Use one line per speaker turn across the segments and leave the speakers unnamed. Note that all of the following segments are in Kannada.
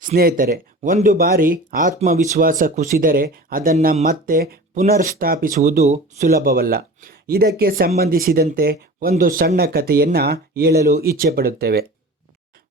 ಸ್ನೇಹಿತರೆ, ಒಂದು ಬಾರಿ ಆತ್ಮವಿಶ್ವಾಸ ಕುಸಿದರೆ ಅದನ್ನು ಮತ್ತೆ ಪುನರ್ಸ್ಥಾಪಿಸುವುದು ಸುಲಭವಲ್ಲ. ಇದಕ್ಕೆ ಸಂಬಂಧಿಸಿದಂತೆ ಒಂದು ಸಣ್ಣ ಕಥೆಯನ್ನು ಹೇಳಲು ಇಚ್ಛೆಪಡುತ್ತೇವೆ.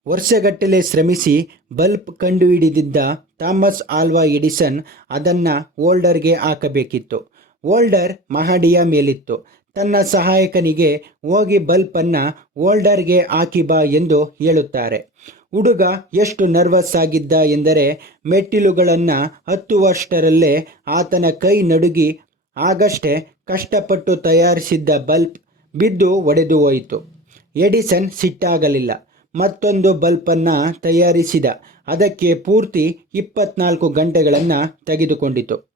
ವರ್ಷಗಟ್ಟಲೆ ಶ್ರಮಿಸಿ ಬಲ್ಬ್ ಕಂಡುಹಿಡಿದಿದ್ದ ಥಾಮಸ್ ಆಲ್ವಾ ಎಡಿಸನ್ ಅದನ್ನು ಓಲ್ಡರ್ಗೆ ಹಾಕಬೇಕಿತ್ತು. ಓಲ್ಡರ್ ಮಹಡಿಯ ಮೇಲಿತ್ತು. ತನ್ನ ಸಹಾಯಕನಿಗೆ ಹೋಗಿ ಬಲ್ಪನ್ನು ಓಲ್ಡರ್ಗೆ ಹಾಕಿ ಬಾ ಎಂದು ಹೇಳುತ್ತಾರೆ. ಹುಡುಗ ಎಷ್ಟು ನರ್ವಸ್ ಆಗಿದ್ದ ಎಂದರೆ ಮೆಟ್ಟಿಲುಗಳನ್ನು ಹತ್ತುವಷ್ಟರಲ್ಲೇ ಆತನ ಕೈ ನಡುಗಿ ಆಗಷ್ಟೇ ಕಷ್ಟಪಟ್ಟು ತಯಾರಿಸಿದ್ದ ಬಲ್ಪ್ ಬಿದ್ದು ಒಡೆದು ಹೋಯಿತು. ಎಡಿಸನ್ ಸಿಟ್ಟಾಗಲಿಲ್ಲ. ಮತ್ತೊಂದು ಬಲ್ಪನ್ನು ತಯಾರಿಸಿದ. ಅದಕ್ಕೆ ಪೂರ್ತಿ ಇಪ್ಪತ್ನಾಲ್ಕು ಗಂಟೆಗಳನ್ನು ತೆಗೆದುಕೊಂಡಿತು.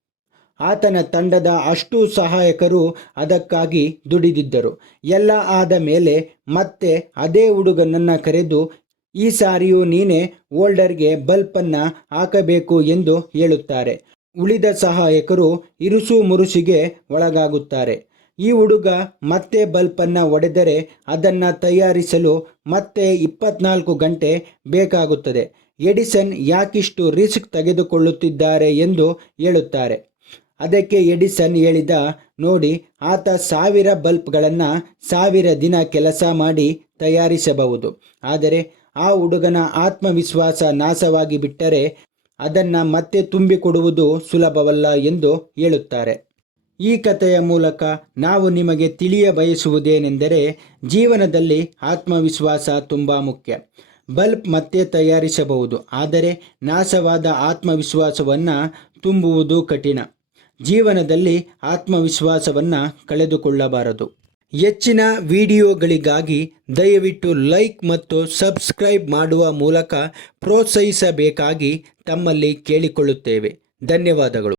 ಆತನ ತಂಡದ ಅಷ್ಟು ಸಹಾಯಕರು ಅದಕ್ಕಾಗಿ ದುಡಿದಿದ್ದರು. ಎಲ್ಲ ಆದ ಮೇಲೆ ಮತ್ತೆ ಅದೇ ಹುಡುಗನನ್ನು ಕರೆದು, ಈ ಸಾರಿಯೂ ನೀನೇ ಓಲ್ಡರ್ಗೆ ಬಲ್ಪನ್ನು ಹಾಕಬೇಕು ಎಂದು ಹೇಳುತ್ತಾರೆ. ಉಳಿದ ಸಹಾಯಕರು ಇರುಸು ಮುರುಸಿಗೆ ಒಳಗಾಗುತ್ತಾರೆ. ಈ ಹುಡುಗ ಮತ್ತೆ ಬಲ್ಪನ್ನು ಒಡೆದರೆ ಅದನ್ನು ತಯಾರಿಸಲು ಮತ್ತೆ ಇಪ್ಪತ್ನಾಲ್ಕು ಗಂಟೆ ಬೇಕಾಗುತ್ತದೆ. ಎಡಿಸನ್ ಯಾಕಿಷ್ಟು ರಿಸ್ಕ್ ತೆಗೆದುಕೊಳ್ಳುತ್ತಿದ್ದಾರೆ ಎಂದು ಹೇಳುತ್ತಾರೆ. ಅದಕ್ಕೆ ಎಡಿಸನ್ ಹೇಳಿದ, ನೋಡಿ, ಆತ ಸಾವಿರ ಬಲ್ಬ್ಗಳನ್ನು ಸಾವಿರ ದಿನ ಕೆಲಸ ಮಾಡಿ ತಯಾರಿಸಬಹುದು. ಆದರೆ ಆ ಹುಡುಗನ ಆತ್ಮವಿಶ್ವಾಸ ನಾಶವಾಗಿ ಬಿಟ್ಟರೆ ಅದನ್ನು ಮತ್ತೆ ತುಂಬಿಕೊಡುವುದು ಸುಲಭವಲ್ಲ ಎಂದು ಹೇಳುತ್ತಾರೆ. ಈ ಕಥೆಯ ಮೂಲಕ ನಾವು ನಿಮಗೆ ತಿಳಿಯ ಬಯಸುವುದೇನೆಂದರೆ ಜೀವನದಲ್ಲಿ ಆತ್ಮವಿಶ್ವಾಸ ತುಂಬ ಮುಖ್ಯ. ಬಲ್ಬ್ ಮತ್ತೆ ತಯಾರಿಸಬಹುದು, ಆದರೆ ನಾಶವಾದ ಆತ್ಮವಿಶ್ವಾಸವನ್ನು ತುಂಬುವುದು ಕಠಿಣ. ಜೀವನದಲ್ಲಿ ಆತ್ಮವಿಶ್ವಾಸವನ್ನು ಕಳೆದುಕೊಳ್ಳಬಾರದು. ಹೆಚ್ಚಿನ ವಿಡಿಯೋಗಳಿಗಾಗಿ ದಯವಿಟ್ಟು ಲೈಕ್ ಮತ್ತು ಸಬ್ಸ್ಕ್ರೈಬ್ ಮಾಡುವ ಮೂಲಕ ಪ್ರೋತ್ಸಾಹಿಸಬೇಕಾಗಿ ತಮ್ಮಲ್ಲಿ ಕೇಳಿಕೊಳ್ಳುತ್ತೇವೆ. ಧನ್ಯವಾದಗಳು.